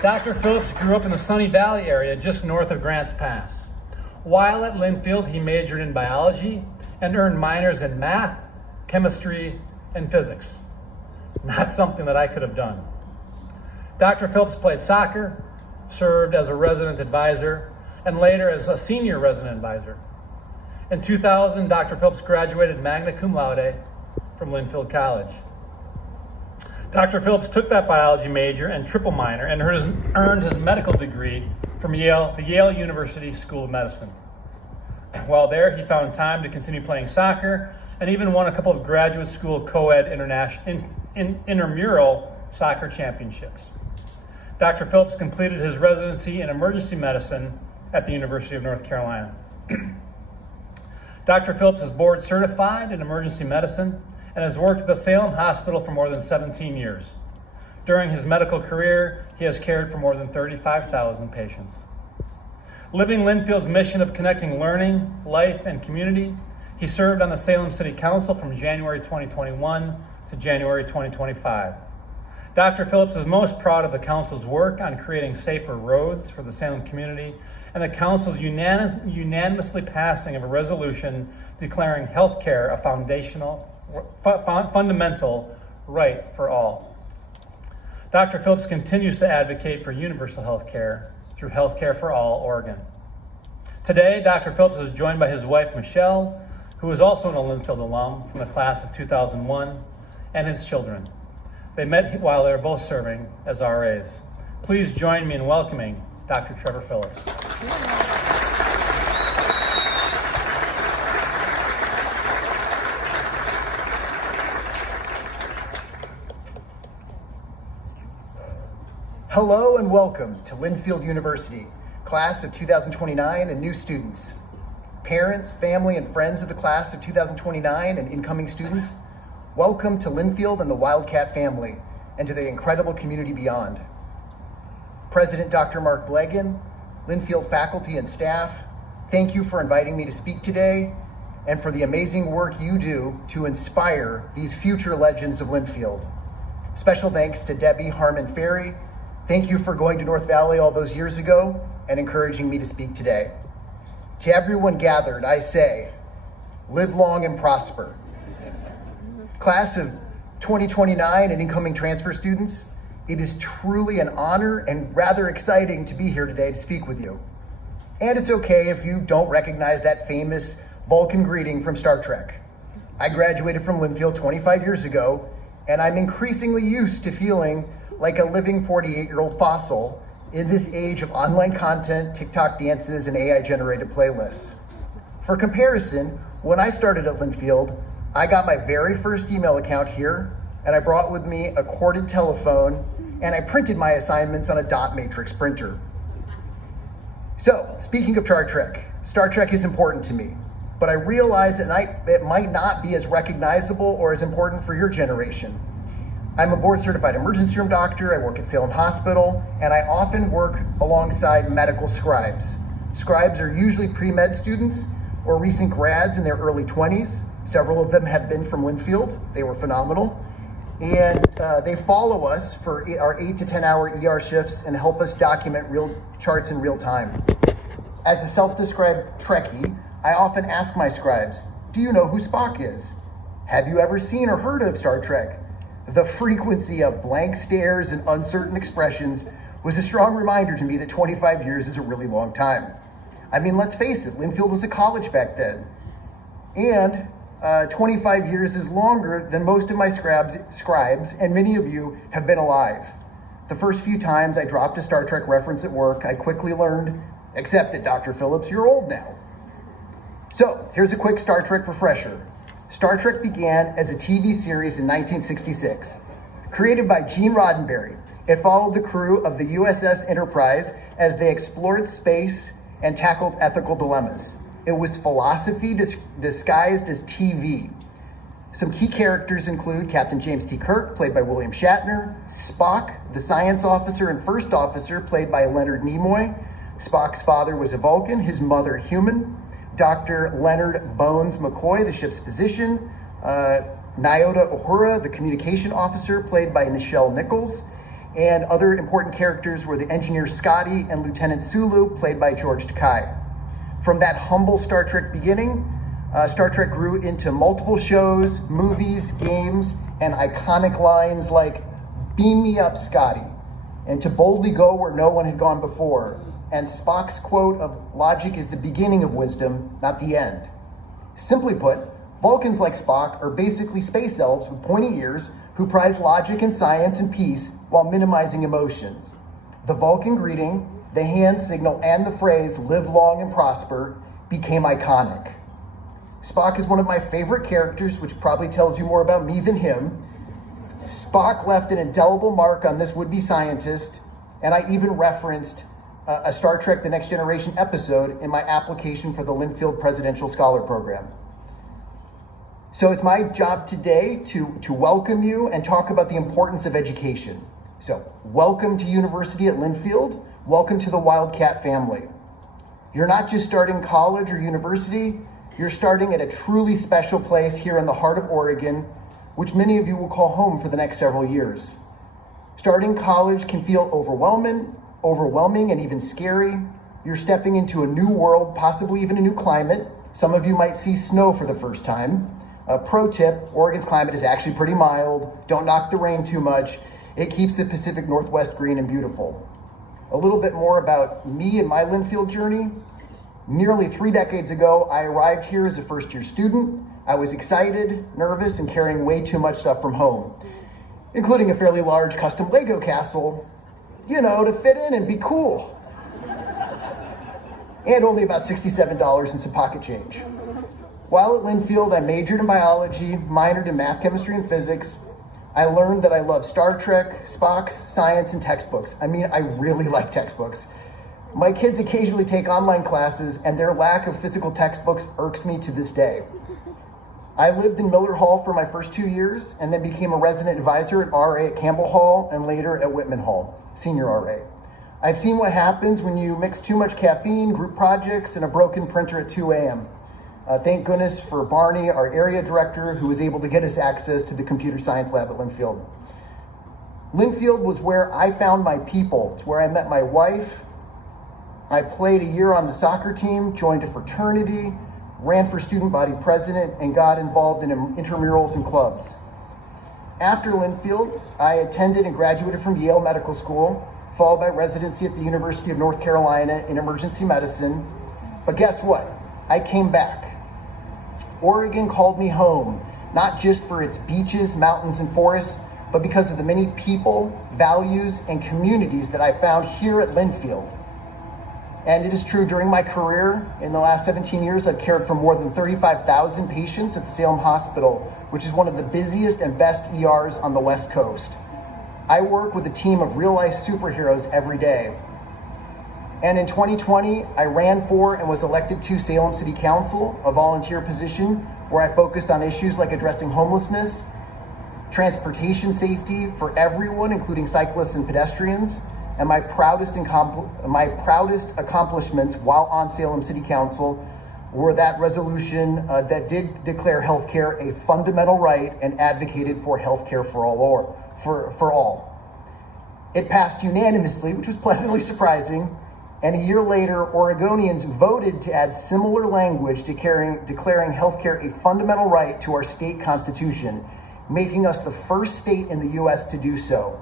Dr. Phillips grew up in the Sunny Valley area just north of Grants Pass. While at Linfield, he majored in biology and earned minors in math, chemistry, and physics. Not something that I could have done. Dr. Phillips played soccer, served as a resident advisor, and later as a senior resident advisor. In 2000, Dr. Phillips graduated magna cum laude from Linfield College. Dr. Phillips took that biology major and triple minor and earned his medical degree from the Yale University School of Medicine. While there, he found time to continue playing soccer and even won a couple of graduate school co-ed intramural soccer championships. Dr. Phillips completed his residency in emergency medicine at the University of North Carolina. Dr. Phillips is board certified in emergency medicine and has worked at the Salem Hospital for more than 17 years. During his medical career, he has cared for more than 35,000 patients. Living Linfield's mission of connecting learning, life, and community, he served on the Salem City Council from January 2021 to January 2025. Dr. Phillips is most proud of the Council's work on creating safer roads for the Salem community and the Council's unanimously passing of a resolution declaring health care a fundamental right for all. Dr. Phillips continues to advocate for universal health care through Health Care for All Oregon. Today, Dr. Phillips is joined by his wife, Michelle, who is also an Linfield alum from the class of 2001, and his children. They met while they were both serving as RAs. Please join me in welcoming Dr. Trevor Phillips. Hello and welcome to Linfield University, class of 2029 and new students. Parents, family, and friends of the class of 2029 and incoming students, welcome to Linfield and the Wildcat family and to the incredible community beyond. President Dr. Mark Blegan, Linfield faculty and staff, thank you for inviting me to speak today and for the amazing work you do to inspire these future legends of Linfield. Special thanks to Debbie Harmon Ferry. Thank you for going to North Valley all those years ago and encouraging me to speak today. To everyone gathered, I say, live long and prosper. Class of 2029 and incoming transfer students, it is truly an honor and rather exciting to be here today to speak with you. And it's okay if you don't recognize that famous Vulcan greeting from Star Trek. I graduated from Linfield 25 years ago, and I'm increasingly used to feeling like a living 48-year-old fossil in this age of online content, TikTok dances, and AI-generated playlists. For comparison, when I started at Linfield, I got my very first email account here, and I brought with me a corded telephone, and I printed my assignments on a dot matrix printer. So, speaking of Star Trek is important to me, but I realize that it might not be as recognizable or as important for your generation. I'm a board certified emergency room doctor. I work at Salem Hospital, and I often work alongside medical scribes. Scribes are usually pre-med students or recent grads in their early 20s. Several of them have been from Linfield. They were phenomenal. And they follow us for our 8 to 10 hour ER shifts and help us document real charts in real time. As a self-described Trekkie, I often ask my scribes, do you know who Spock is? Have you ever seen or heard of Star Trek? The frequency of blank stares and uncertain expressions was a strong reminder to me that 25 years is a really long time. I mean, let's face it, Linfield was a college back then. And 25 years is longer than most of my scribes, and many of you have been alive. The first few times I dropped a Star Trek reference at work, I quickly learned, accept it, Dr. Phillips, you're old now. So here's a quick Star Trek refresher. Star Trek began as a TV series in 1966. Created by Gene Roddenberry, it followed the crew of the USS Enterprise as they explored space and tackled ethical dilemmas. It was philosophy disguised as TV. Some key characters include Captain James T. Kirk, played by William Shatner, Spock, the science officer and first officer, played by Leonard Nimoy. Spock's father was a Vulcan, his mother human. Dr. Leonard Bones McCoy, the ship's physician. Nyota Uhura, the communication officer, played by Nichelle Nichols. And other important characters were the engineer Scotty and Lieutenant Sulu, played by George Takei. From that humble Star Trek beginning, Star Trek grew into multiple shows, movies, games, and iconic lines like, "Beam me up, Scotty," and "To boldly go where no one had gone before," and Spock's quote of, "Logic is the beginning of wisdom, not the end." Simply put, Vulcans like Spock are basically space elves with pointy ears who prize logic and science and peace while minimizing emotions. The Vulcan greeting, the hand signal, and the phrase, "Live long and prosper," became iconic. Spock is one of my favorite characters, which probably tells you more about me than him. Spock left an indelible mark on this would-be scientist, and I even referenced a Star Trek The Next Generation episode in my application for the Linfield Presidential Scholar Program. So it's my job today to welcome you and talk about the importance of education. So welcome to University at Linfield. Welcome to the Wildcat family. You're not just starting college or university, you're starting at a truly special place here in the heart of Oregon, which many of you will call home for the next several years. Starting college can feel overwhelming and even scary. You're stepping into a new world, possibly even a new climate. Some of you might see snow for the first time. A pro tip, Oregon's climate is actually pretty mild. Don't knock the rain too much. It keeps the Pacific Northwest green and beautiful. A little bit more about me and my Linfield journey. Nearly 3 decades ago, I arrived here as a first-year student. I was excited, nervous, and carrying way too much stuff from home, including a fairly large custom Lego castle, to fit in and be cool. And only about $67 in some pocket change. While at Linfield, I majored in biology, minored in math, chemistry, and physics. I learned that I love Star Trek, Spock's, science, and textbooks. I really like textbooks. My kids occasionally take online classes, and their lack of physical textbooks irks me to this day. I lived in Miller Hall for my first 2 years, and then became a resident advisor at RA at Campbell Hall, and later at Whitman Hall, senior RA. I've seen what happens when you mix too much caffeine, group projects, and a broken printer at 2 a.m. Thank goodness for Barney, our area director, who was able to get us access to the computer science lab at Linfield. Linfield was where I found my people. It's where I met my wife. I played a year on the soccer team, joined a fraternity, ran for student body president, and got involved in intramurals and clubs. After Linfield, I attended and graduated from Yale Medical School, followed by residency at the University of North Carolina in emergency medicine. But guess what? I came back. Oregon called me home, not just for its beaches, mountains, and forests, but because of the many people, values, and communities that I found here at Linfield. And it is true, during my career, in the last 17 years, I've cared for more than 35,000 patients at the Salem Hospital, which is one of the busiest and best ERs on the West Coast. I work with a team of real-life superheroes every day. And in 2020, I ran for and was elected to Salem City Council, a volunteer position where I focused on issues like addressing homelessness, transportation safety for everyone, including cyclists and pedestrians, and my proudest accomplishments while on Salem City Council were that resolution that did declare healthcare a fundamental right and advocated for healthcare for all. It passed unanimously, which was pleasantly surprising. And a year later, Oregonians voted to add similar language declaring healthcare a fundamental right to our state constitution, making us the first state in the U.S. to do so.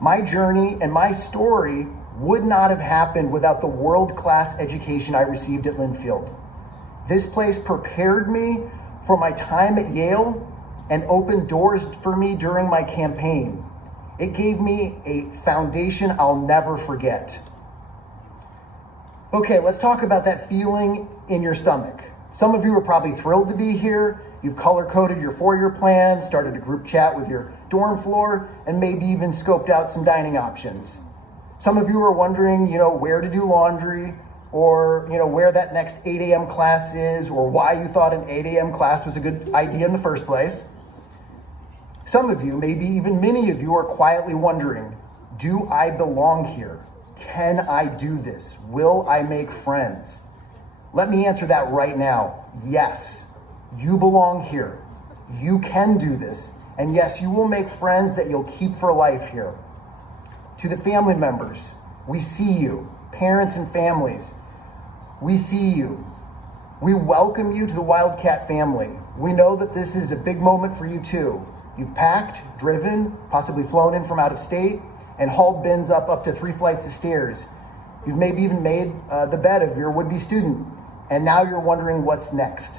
My journey and my story would not have happened without the world-class education I received at Linfield. This place prepared me for my time at Yale and opened doors for me during my campaign. It gave me a foundation I'll never forget. Okay, let's talk about that feeling in your stomach. Some of you are probably thrilled to be here. You've color-coded your 4-year plan, started a group chat with your dorm floor, and maybe even scoped out some dining options. Some of you are wondering, where to do laundry, or, where that next 8 a.m. class is, or why you thought an 8 a.m. class was a good idea in the first place. Some of you, maybe even many of you, are quietly wondering, do I belong here? Can I do this? Will I make friends? Let me answer that right now. Yes, you belong here. You can do this. And yes, you will make friends that you'll keep for life here. To the family members, we see you. Parents and families, we see you. We welcome you to the Wildcat family. We know that this is a big moment for you too. You've packed, driven, possibly flown in from out of state, and hauled bins up to 3 flights of stairs. You've maybe even made the bed of your would-be student, and now you're wondering what's next.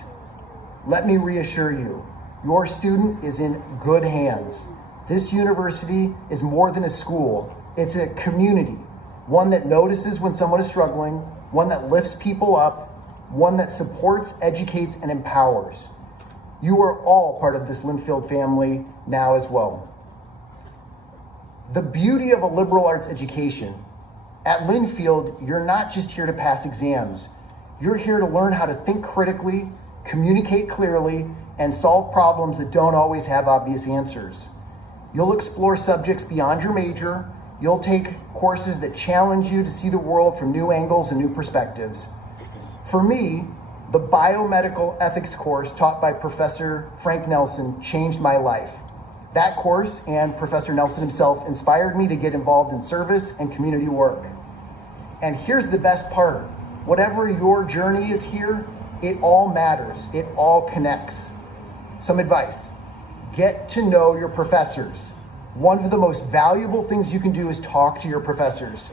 Let me reassure you, your student is in good hands. This university is more than a school. It's a community, one that notices when someone is struggling, one that lifts people up, one that supports, educates, and empowers. You are all part of this Linfield family now as well. The beauty of a liberal arts education, at Linfield, you're not just here to pass exams. You're here to learn how to think critically, communicate clearly, and solve problems that don't always have obvious answers. You'll explore subjects beyond your major. You'll take courses that challenge you to see the world from new angles and new perspectives. For me, the biomedical ethics course taught by Professor Frank Nelson changed my life. That course and Professor Nelson himself inspired me to get involved in service and community work. And here's the best part. Whatever your journey is here, it all matters. It all connects. Some advice. Get to know your professors. One of the most valuable things you can do is talk to your professors.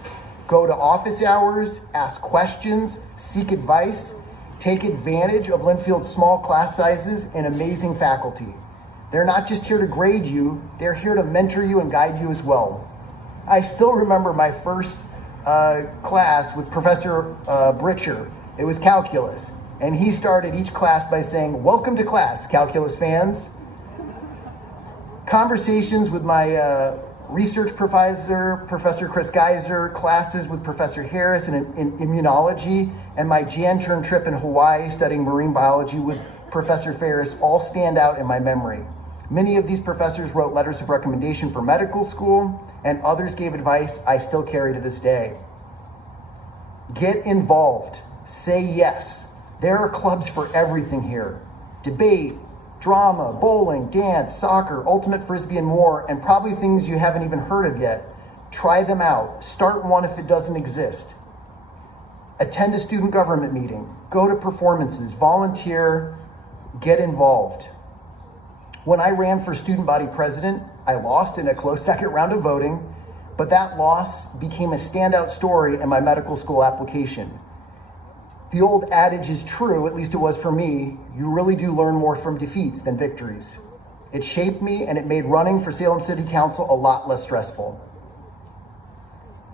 Go to office hours, ask questions, seek advice, take advantage of Linfield's small class sizes and amazing faculty. They're not just here to grade you, they're here to mentor you and guide you as well. I still remember my first class with Professor Britcher. It was calculus, and he started each class by saying, "Welcome to class, calculus fans." Conversations with my research professor, Professor Chris Geiser, classes with Professor Harris in immunology, and my Jan-term trip in Hawaii studying marine biology with Professor Ferris all stand out in my memory. Many of these professors wrote letters of recommendation for medical school, and others gave advice I still carry to this day. Get involved. Say yes. There are clubs for everything here. Debate, drama, bowling, dance, soccer, ultimate frisbee, and more, and probably things you haven't even heard of yet. Try them out. Start one if it doesn't exist. Attend a student government meeting. Go to performances. Volunteer. Get involved. When I ran for student body president, I lost in a close second round of voting, but that loss became a standout story in my medical school application. The old adage is true, at least it was for me, you really do learn more from defeats than victories. It shaped me and it made running for Salem City Council a lot less stressful.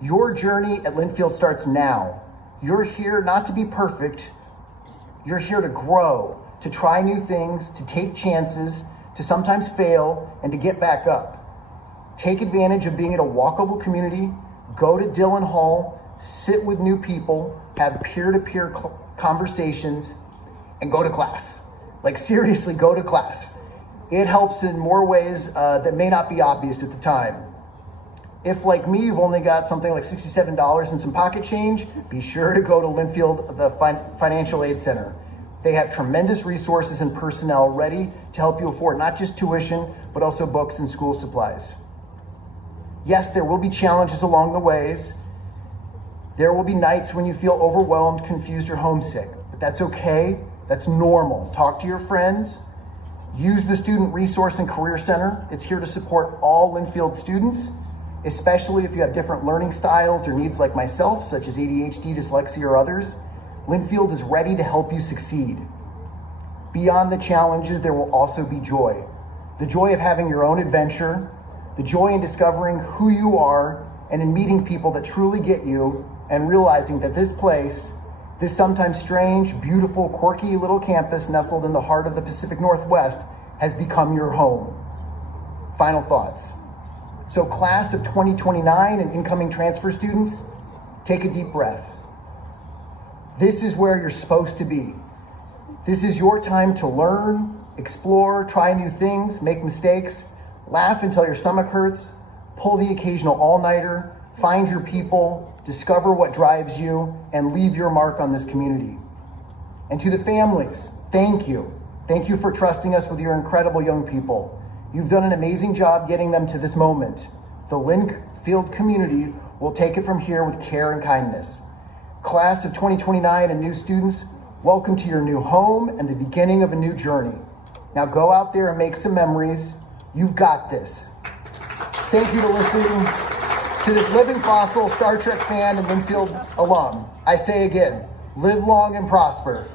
Your journey at Linfield starts now. You're here not to be perfect, you're here to grow, to try new things, to take chances, to sometimes fail, and to get back up. Take advantage of being in a walkable community, go to Dillon Hall, sit with new people, have peer-to-peer conversations, and go to class. Like seriously, go to class. It helps in more ways that may not be obvious at the time. If, like me, you've only got something like $67 and some pocket change, be sure to go to Linfield, the Financial Aid Center. They have tremendous resources and personnel ready to help you afford not just tuition, but also books and school supplies. Yes, there will be challenges along the ways. There will be nights when you feel overwhelmed, confused, or homesick, but that's okay. That's normal. Talk to your friends. Use the Student Resource and Career Center. It's here to support all Linfield students, especially if you have different learning styles or needs like myself, such as ADHD, dyslexia, or others. Linfield is ready to help you succeed. Beyond the challenges, there will also be joy. The joy of having your own adventure, the joy in discovering who you are and in meeting people that truly get you and realizing that this place, this sometimes strange, beautiful, quirky little campus nestled in the heart of the Pacific Northwest has become your home. Final thoughts. So class of 2029 and incoming transfer students, take a deep breath. This is where you're supposed to be. This is your time to learn, explore, try new things, make mistakes, laugh until your stomach hurts, pull the occasional all-nighter, find your people, discover what drives you, and leave your mark on this community. And to the families, thank you. Thank you for trusting us with your incredible young people. You've done an amazing job getting them to this moment. The Linfield community will take it from here with care and kindness. Class of 2029 and new students, welcome to your new home and the beginning of a new journey. Now go out there and make some memories. You've got this. Thank you for listening to this living fossil Star Trek fan and Linfield alum. I say again, live long and prosper.